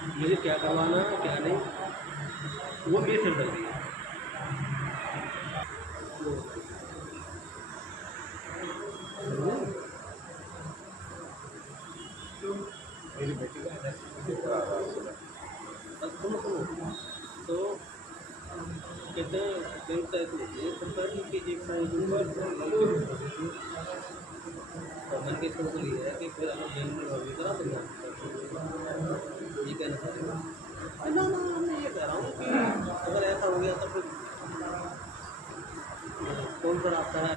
मुझे क्या करवाना है क्या नहीं वो मेरे सिर दर्दी है। मेरी बेटी का तो कहते हैं बैंक टाइप होती है सरकार की एक साइड और बैंक के इसको लिया है कि फिर अगर बैंक में लॉबी करा तो ये कहना चाहेगा ना ना मैं ये कह रहा हूँ कि अगर ऐसा हो गया तो फिर कौन सा रास्ता है।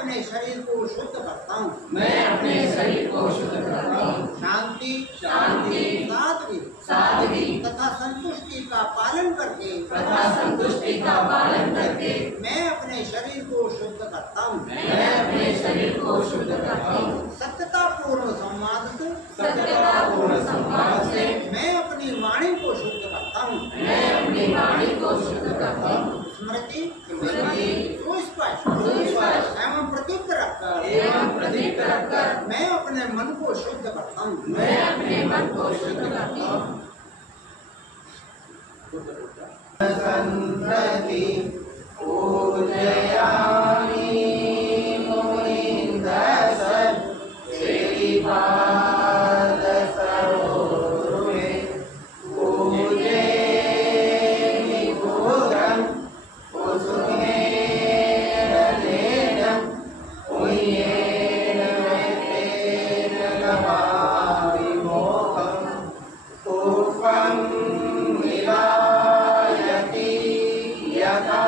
अपने शरीर को शुद्ध करता हूँ, मैं अपने शरीर को शुद्ध करता हूँ। शांति शांति सादगी तथा संतुष्टि का पालन करके मैं अपने शरीर को शुद्ध करता हूँ। मैं अपने शरीर को शुद्ध करता हूँ। सत्यतापूर्ण संवाद से मैं अपनी वाणी को शुद्ध करता हूँ। मैं अपनी वाणी को शुद्ध करता हूँ। स्मृति सुस्पष्ट एवं प्रदीप्त रखकर मैं अपने मन को शुद्ध करता हूँ। मैं अपने मन को शुद्ध करता हूँ। संप्रति पूजयामि मुनीन्द्रः श्रीपाद सरोरुहे पूजयामि भूतं कुसुमेन लेनं पुण्येन मेत्तेन नमामि मोहं पुष्पं विलायति यथा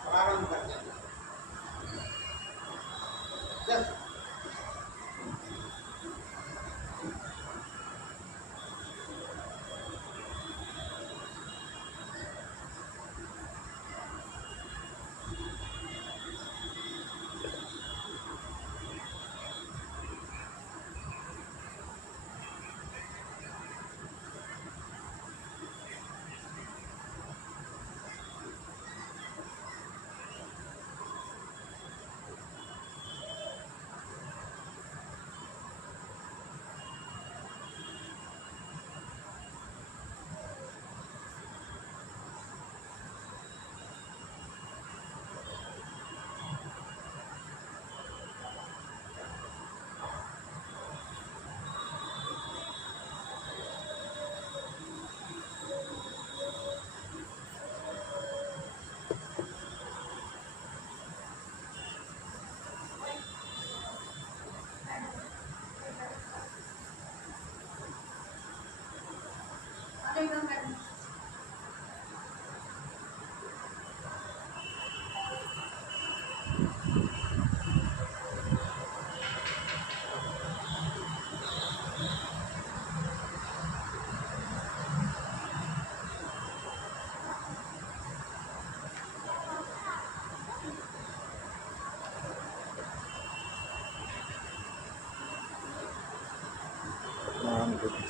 प्रारंभ करते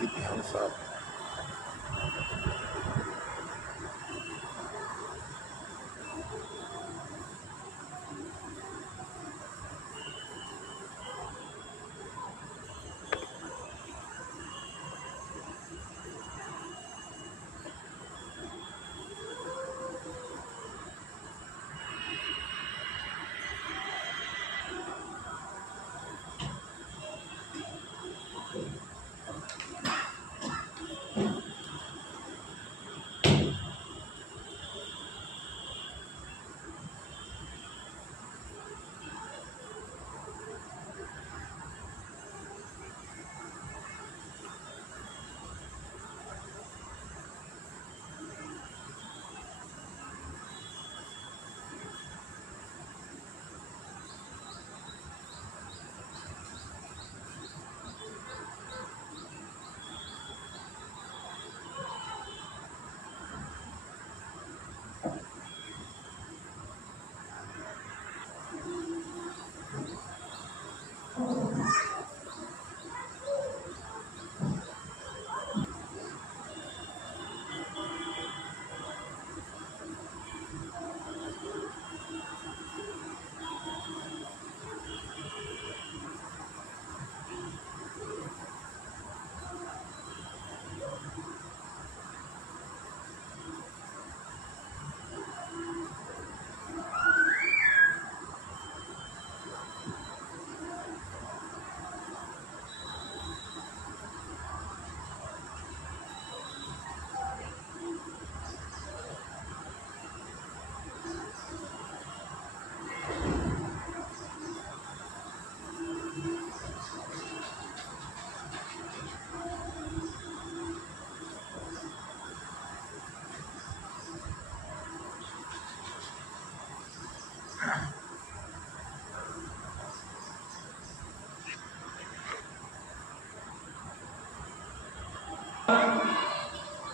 हैं। ध्यान साहब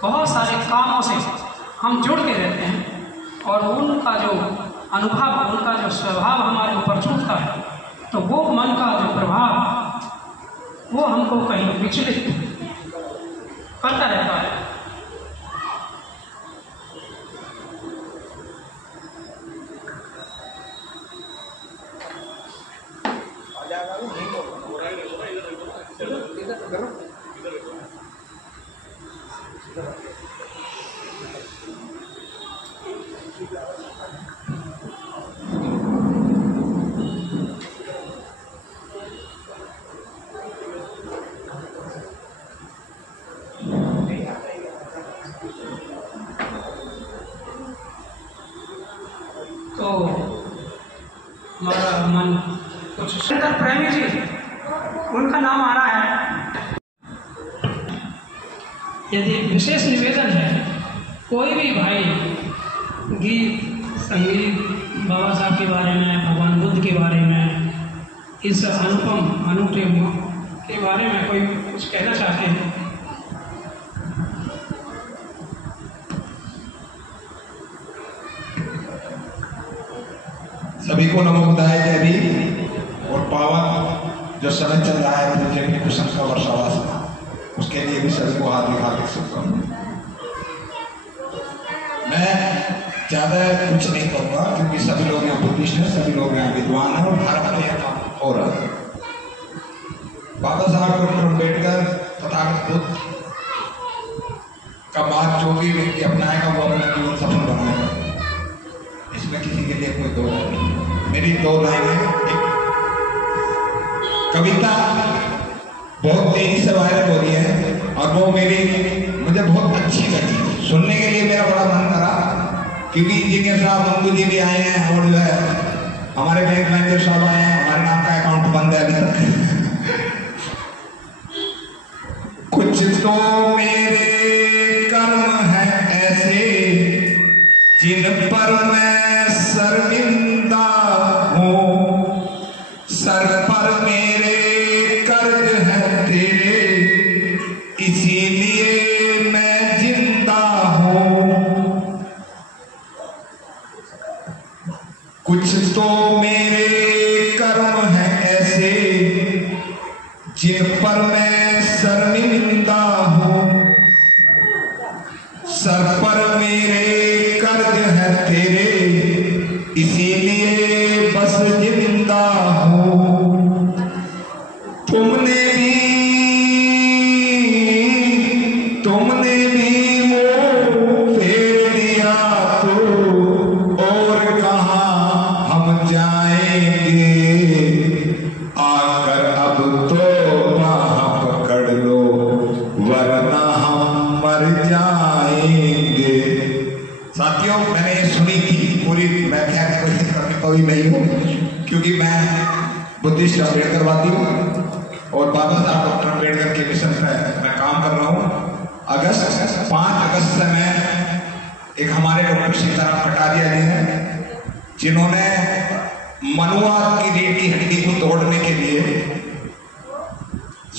बहुत सारे कामों से हम जुड़ते रहते हैं और उनका जो अनुभव, उनका जो स्वभाव हमारे तो वो मन का जो प्रभाव वो हमको कहीं विचलित करता रहता है। तो हमारा मन कुछ शंकर प्रेमी जी उनका नाम आ रहा है। यदि विशेष निवेदन है, कोई भी भाई गीत संगीत बाबा साहब के बारे में, भगवान बुद्ध के बारे में, इस अनुपम अनूठे के बारे में कोई कुछ कहना चाहते हैं? सभी को नमो बुद्धाय जय भीम। और पावन जो समय चल रहा है पूज्य के कुसुम का वर्षावास, उसके लिए भी सभी को हार्दिक शुभकामनाएं। मैं ज़्यादा कुछ नहीं कहूँगा क्योंकि सभी लोग यहाँ बुद्धिस्ट हैं, सभी लोग यहाँ विद्वान हैं और हर अपने यहाँ काम हो रहा है। बाबा साहब डॉक्टर अम्बेडकर तथागत बुद्ध का बात जो भी व्यक्ति अपनाएगा वो अपना जीवन सफल बनाएगा, इसमें किसी के लिए कोई दो राय नहीं। मेरी दो लाइनें, एक कविता बहुत तेजी से वायरल हो रही है और वो मुझे बहुत अच्छी लगी, सुनने के लिए मेरा बड़ा मन करा क्योंकि इंजीनियर साहब मंगू जी भी आए हैं और जो है हमारे बैंक मैनेजर साहब आए हैं। हमारे नाम का अकाउंट बंद है अभी तक। कुछ तो मेरे कर्म है ऐसे जिन पर मैं शर्मिंदा हूँ, सर पर मेरे कर्ज है तेरे इसीलिए मैं जिंदा हूँ। कुछ तो मेरे कर्म है ऐसे जिन पर मैं शर्मिंदा हूँ, सर पर मेरे कर्ज है तेरे इसीलिए बस जिंदा हूँ। तुमने भी मुँह फेर लिया तो और कहाँ हम जाएंगे, आकर अब तो वहाँ पकड़ लो वरना हम मर जाएंगे। साथियों, मैंने ये सुनी थी पूरी, मैं क्या कोशिश करने को भी नहीं हूँ क्योंकि मैं बुद्धिस्ट अम्बेडकरवादी हूँ और बाबा साहब डॉक्टर अम्बेडकर के मिशन पर मैं काम कर रहा हूँ। 5 अगस्त से मैं एक हमारे डॉक्टर सीताराम कटारिया जी हैं जिन्होंने मनुवाद की रीढ़ की हड्डी को तोड़ने के लिए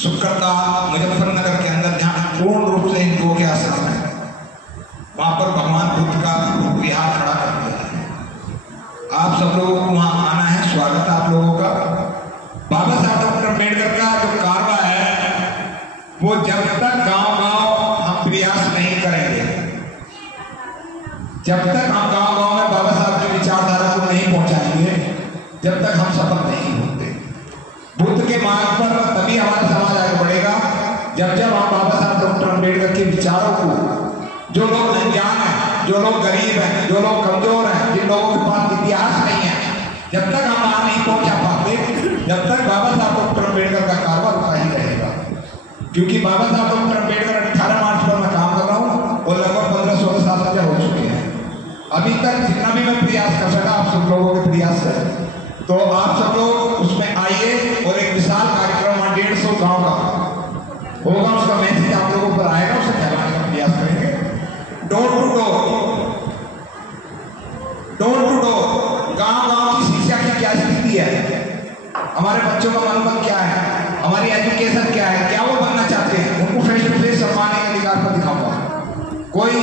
सुकरता मुजफ्फरनगर के अंदर जहाँ पूर्ण रूप से हिंदुओं के आश्रम है वहां पर भगवान बुद्ध का विहार खड़ा कर दिया है। आप सब लोगों को वहां आना है, स्वागत है आप लोगों का। बाबा साहब डॉक्टर अम्बेडकर का जो कारवा है वो जब तक गांव-गांव हम प्रयास नहीं करेंगे, जब तक हम गांव-गांव में बाबा साहब की विचारधारा को नहीं पहुंचाएंगे, जब तक हम सफल नहीं होते। बुद्ध के मार्ग पर तभी हमारा समाज आगे बढ़ेगा जब हम बाबा साहब डॉक्टर अम्बेडकर के विचारों को, जो लोग अनजान हैं, जो लोग गरीब हैं, जो लोग कमजोर हैं, जिन लोगों के पास इतिहास नहीं है, जब तक हम वहां नहीं पहुंचा पाते, जब तक बाबा साहब डॉक्टर अम्बेडकर का कारवा रुका ही रहेगा। क्योंकि बाबा साहब डॉक्टर अम्बेडकर 18 मार्च पर मैं काम कर रहा हूँ और लगभग 15-16 साल से हो चुके हैं। अभी तक जितना भी मैं प्रयास कर सका आप सब लोगों के प्रयास है, तो आप सब लोग उसमें आइए और एक विशाल कार्यक्रम 150 गाँव का होगा, उसका मैसेज आप लोगों पर आएगा, उसे फैलाने का प्रयास करेंगे। डोर टू डोर, गांव-गांव की शिक्षा की क्या स्थिति है, हमारे बच्चों का मनोबल क्या है, हमारी एजुकेशन क्या है, क्या वो बनना चाहते हैं, उनको फेस टू फेस सम्मान के अधिकार पर दिखाऊंगा। कोई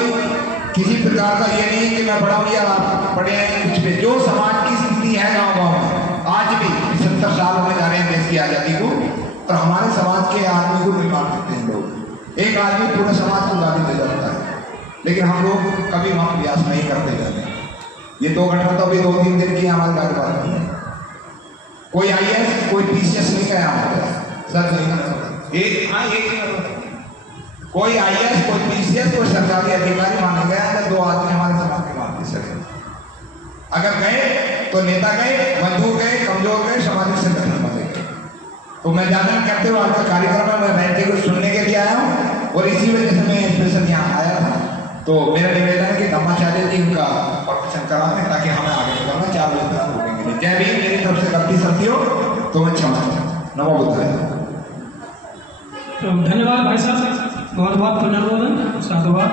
किसी प्रकार का ये नहीं कि मैं बड़ा हूं या आप बड़े हैं, कुछ पे जो समाज की स्थिति है गाँव-गाँव में आज भी 75 साल होने जा रहे हैं देश की आज़ादी को, और हमारे समाज के आदमी को नहीं मार सकते हैं लोग। एक आदमी पूरे समाज को गाली दे जाता है, लेकिन हम लोग कभी वहाँ प्रयास नहीं करते जाते। ये 2 घटना तो अभी 2-3 दिन की हमारे कार्यक्रम में कोई IAS कोई PCS नहीं गया हमारे सर नहीं एक कोई IAS कोई PCS कोई सरकारी अधिकारी माना गया है। 2 आदमी हमारे समाज के मानते सके, अगर गए तो नेता गए, मजदूर गए, कमजोर गए, सामाजिक संगठन बने गए। तो मैं ज्यादा करते हुए आपका कार्यक्रम में बैठे को सुनने के लिए आया हूँ, और इसी वजह से मैं स्पेशल यहाँ आया था। तो मेरा निवेदन है कि धम्माचार्य जी उनका प्रवचन करा दें ताकि हमें आगे निकलना 4 बजे तक होने के लिए। जय भीम। मेरी तरफ से गलती सलती हो तो मैं क्षमा चाहता हूं। नमो बुद्धाय। धन्यवाद भाई साहब, बहुत बहुत पुनर्वंदन, साधुवाद,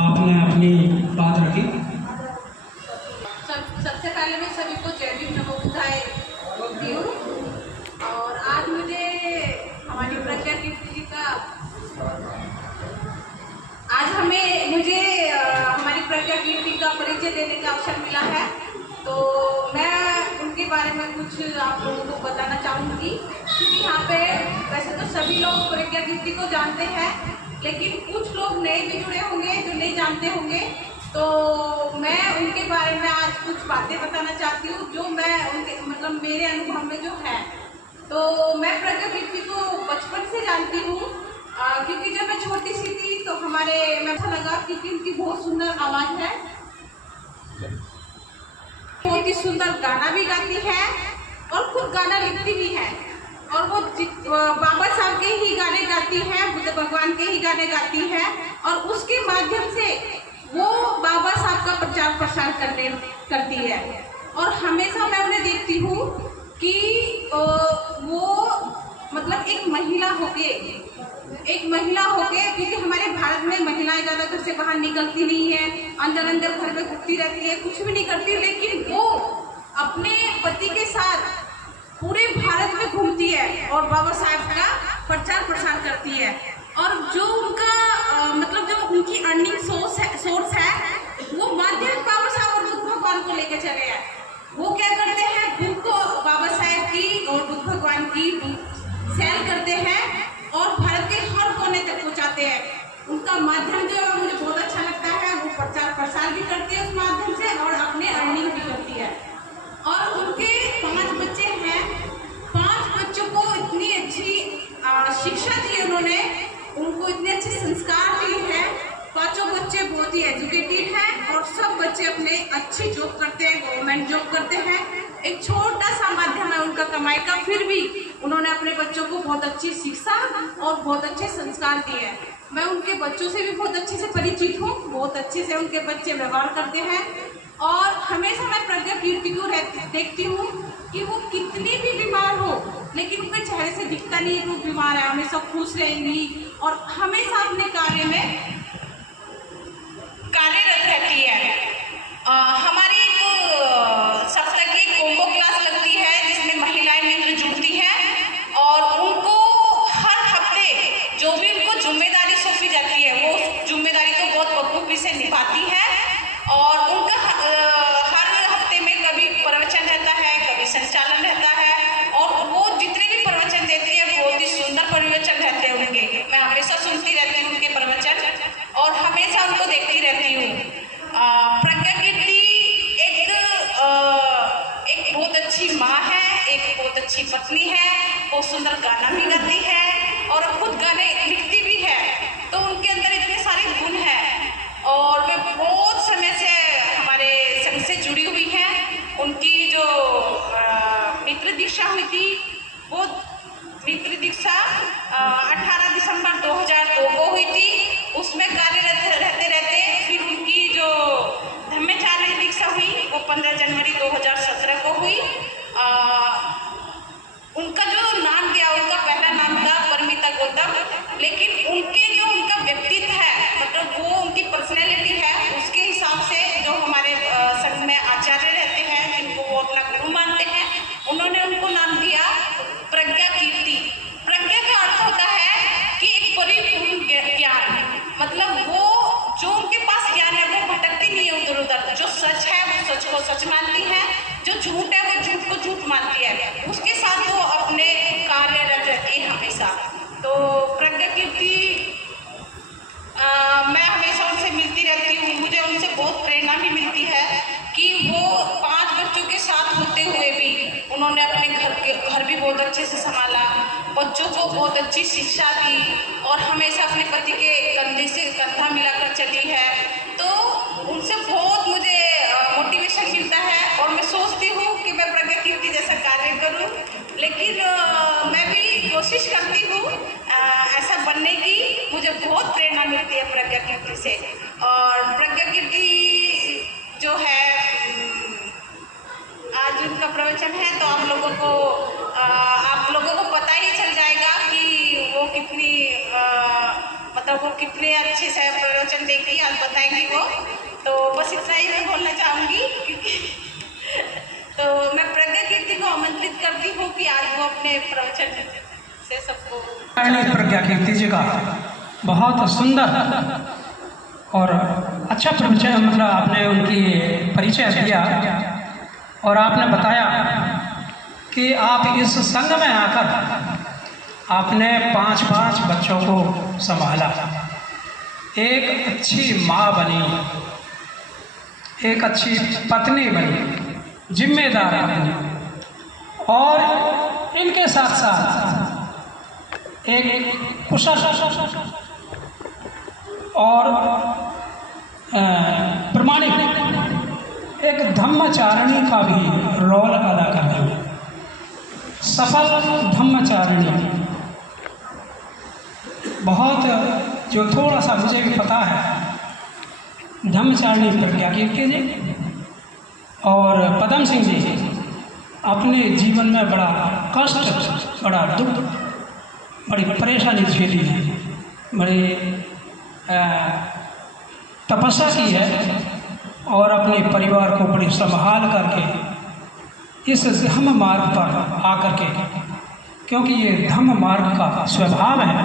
आपने अपनी बात रखी। सबसे पहले मैं सभी को जय भीम नमो बुद्धाय बोलती हूँ। और आज मुझे हमारी प्रज्ञा कीर्ति जी का मुझे हमारी प्रज्ञा कीर्ति का परिचय देने का अवसर मिला है। तो मैं उनके बारे में कुछ आप लोगों को बताना चाहूँगी, क्योंकि यहाँ पे वैसे तो सभी लोग प्रज्ञा कीर्ति को जानते हैं, लेकिन कुछ लोग नए भी जुड़े होंगे जो नहीं जानते होंगे। तो मैं उनके बारे में आज कुछ बातें बताना चाहती हूँ जो मैं उनके मतलब मेरे अनुभव में जो है। तो मैं प्रज्ञा कीर्ति को बचपन से जानती हूँ, क्योंकि जब मैं छोटी सी थी तो मैं अच्छा लगा क्योंकि उनकी बहुत सुंदर आवाज़ है, बहुत ही सुंदर गाना भी गाती है और खुद गाना लिखती भी है। और वो बाबा साहब के ही गाने गाती है, बुद्ध भगवान के ही गाने गाती है, और उसके माध्यम से वो बाबा साहब का प्रचार प्रसार करती है। और हमेशा मैं उन्हें देखती हूँ कि वो मतलब एक महिला होके क्योंकि हमारे भारत में महिलाएं ज़्यादा घर से बाहर निकलती नहीं है, अंदर घर में घुसती रहती है, कुछ भी नहीं करती, लेकिन वो अपने पति के साथ पूरे भारत में घूमती है और बाबा साहब का प्रचार प्रसार करती है। और जो उनका मतलब जो उनकी अर्निंग सोर्स है वो माध्यम बाबा साहब और बुद्ध भगवान को लेके चले हैं। वो क्या करते हैं, बुक को बाबा साहब की और बुद्ध भगवान की सेल करते हैं और भारत के हर कोने तक पहुंचाते हैं। उनका माध्यम जो है मुझे बहुत अच्छा लगता है, वो प्रचार प्रसार भी करती है उस माध्यम से और अपने अर्निंग भी करती है। और उनके 5 बच्चे हैं, 5 बच्चों को इतनी अच्छी शिक्षा दी उन्होंने, उनको इतने अच्छे संस्कार दिए हैं। 5 बच्चे बहुत ही एजुकेटेड हैं और सब बच्चे अपने अच्छी जॉब करते हैं, गवर्नमेंट जॉब करते हैं। एक छोटा सा माध्यम है उनका कमाई का, फिर भी उन्होंने अपने बच्चों को बहुत अच्छी शिक्षा और बहुत अच्छे संस्कार दिए हैं। मैं उनके बच्चों से भी बहुत अच्छे से परिचित हूँ, बहुत अच्छे से उनके बच्चे व्यवहार करते हैं। और हमेशा मैं प्रज्ञा कीर्ति को देखती हूँ कि वो कितनी भी बीमार हो, लेकिन उनके चेहरे से दिखता नहीं है वो बीमार है, हमेशा खुश रहेंगी और हमेशा अपने कार्य में कार्यरत रहती है। हमारी एक सप्ताह की कोम्बो क्लास लगती है जिसमें महिलाएं मित्र जुड़ती हैं और उनको हर हफ्ते जो भी उनको जिम्मेदारी सौंपी जाती है वो उस जिम्मेदारी को बहुत बखूबी से निभाती है। और उनका हर हफ्ते में कभी प्रवचन रहता है, कभी संचालन रहता है, और वो जितने भी प्रवचन देती है बहुत ही सुंदर प्रवचन रहते हैं उनके। मैं हमेशा सुनती रहती हूँ उनके प्रवचन और हमेशा उनको देखती रहती हूँ। प्रज्ञा कीर्ति एक बहुत अच्छी माँ है, एक बहुत अच्छी पत्नी है, बहुत सुंदर गाना भी गाती है और खुद गाने लिखती भी है। तो उनके अंदर इतने सारे गुण हैं और वे बहुत समय से हमारे संघ से जुड़ी हुई हैं। उनकी जो मित्र दीक्षा हुई थी वो मित्र दीक्षा 18 दिसंबर 2002 को हुई थी। उसमें कार्यरत रहते फिर उनकी जो धम्माचार्य दीक्षा हुई वो 15 जनवरी 2017 को हुई। उनका जो नाम दिया, उनका पहला नाम था परमिता गौतम, लेकिन उनका व्यक्तित्व है, मतलब वो उनकी पर्सनैलिटी है, उसके हिसाब से जो हमारे संघ में आचार्य रहते हैं जिनको वो अपना गुरु मानते हैं, उन्होंने उनको नाम दिया प्रज्ञा कीर्ति। प्रज्ञा का अर्थ होता है कि एक परिपूर्ण ज्ञान, मतलब वो जो उनके पास ज्ञान है वो भटकती नहीं है उधर उधर। जो सच है वो सच को सच मानती है, जो झूठ है वो झूठ को झूठ मानती है, उसके साथ वो अपने कार्यरत रहती है हमेशा। तो प्रज्ञा कीर्ति मैं हमेशा उनसे मिलती रहती हूँ, मुझे उनसे बहुत प्रेरणा भी मिलती है कि वो 5 बच्चों के साथ होते हुए भी उन्होंने अपने घर भी बहुत अच्छे से संभाला, बच्चों को बहुत अच्छी शिक्षा दी और हमेशा अपने पति के कंधे से कंधा मिलाकर चली है। तो उनसे बहुत मुझे मोटिवेशन मिलता है और मैं सोचती हूँ कि मैं प्रज्ञा कीर्ति जैसा कार्य करूँ, लेकिन मैं भी कोशिश करती हूँ ऐसा बनने की। मुझे बहुत प्रेरणा मिलती है प्रज्ञा कीर्ति से। और प्रज्ञा कीर्ति जो है, आज उनका प्रवचन है तो आप लोगों को पता ही चल जाएगा कि वो कितनी मतलब वो कितने अच्छे से प्रवचन देंगी, आज बताएंगी वो। तो बस इतना ही मैं बोलना चाहूँगी तो मैं प्रज्ञा कीर्ति को आमंत्रित करती हूँ कि आज वो अपने प्रवचन से सबको। प्रज्ञा कीर्ति जी का बहुत सुंदर और अच्छा परिचय, मतलब आपने उनकी परिचय दिया और आपने बताया कि आप इस संघ में आकर आपने 5 बच्चों को संभाला, एक अच्छी माँ बनी, एक अच्छी पत्नी बनी, जिम्मेदार बनी और इनके साथ साथ एक कुशल और प्रमाणिक एक धम्मचारिणी का भी रोल अदा करते हैं। सफल धम्मचारिणी बहुत, जो थोड़ा सा मुझे भी पता है, धम्मचारिणी प्रज्ञा कीर्ति जी और पदम सिंह जी अपने जीवन में बड़ा कष्ट, बड़ा दुख, बड़ी परेशानी झेली है, बड़ी तपस्या की है और अपने परिवार को बड़ी संभाल करके इस धम्म मार्ग पर आकर के, क्योंकि ये धम्म मार्ग का स्वभाव है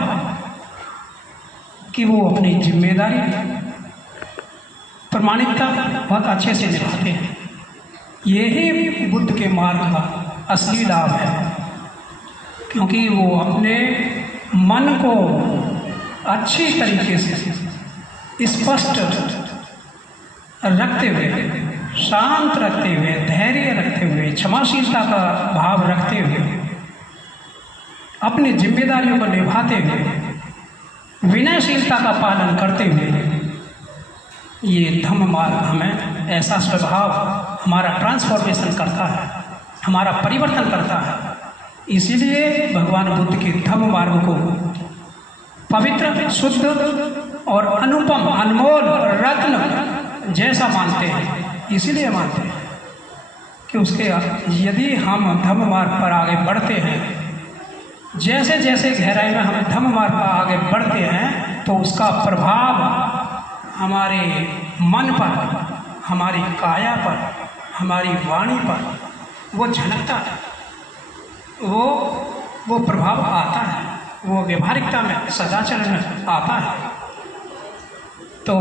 कि वो अपनी जिम्मेदारी प्रमाणिकता बहुत अच्छे से निभाते हैं। यही बुद्ध के मार्ग का असली लाभ है, क्योंकि वो अपने मन को अच्छी तरीके से स्पष्ट रखते हुए, शांत रखते हुए, धैर्य रखते हुए, क्षमाशीलता का भाव रखते हुए, अपनी जिम्मेदारियों को निभाते हुए, विनयशीलता का पालन करते हुए, ये धम्म मार्ग हमें ऐसा स्वभाव, हमारा ट्रांसफॉर्मेशन करता है, हमारा परिवर्तन करता है। इसीलिए भगवान बुद्ध के धम्म मार्ग को पवित्र, शुद्ध और अनुपम, अनमोल रत्न जैसा मानते हैं। इसीलिए मानते हैं कि उसके यदि हम धम्म मार्ग पर आगे बढ़ते हैं, जैसे जैसे गहराई में हम धम्म मार्ग पर आगे बढ़ते हैं, तो उसका प्रभाव हमारे मन पर, हमारी काया पर, हमारी वाणी पर वो झलकता है, वो प्रभाव आता है, वो व्यवहारिकता में, सदाचरण में आता है। तो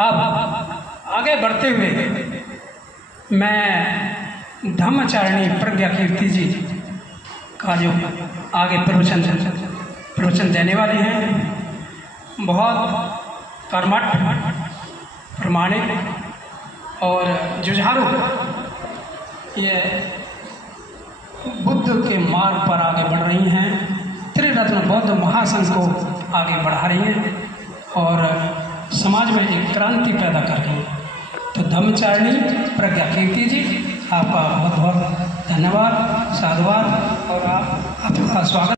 अब आगे बढ़ते हुए मैं धम्मचारिणी प्रज्ञा कीर्ति जी का जो आगे प्रवचन देने वाली हैं, बहुत कर्मठ, प्रमाणिक और जुझारू, ये बुद्ध के मार्ग पर आगे बढ़ रही हैं, त्रिरत्न बौद्ध महासंघ को आगे बढ़ा रही हैं और समाज में एक क्रांति पैदा कर रही है। तो धम्मचारिणी प्रज्ञा कीर्ति जी, आपका बहुत बहुत धन्यवाद, साधुवाद और आपका स्वागत।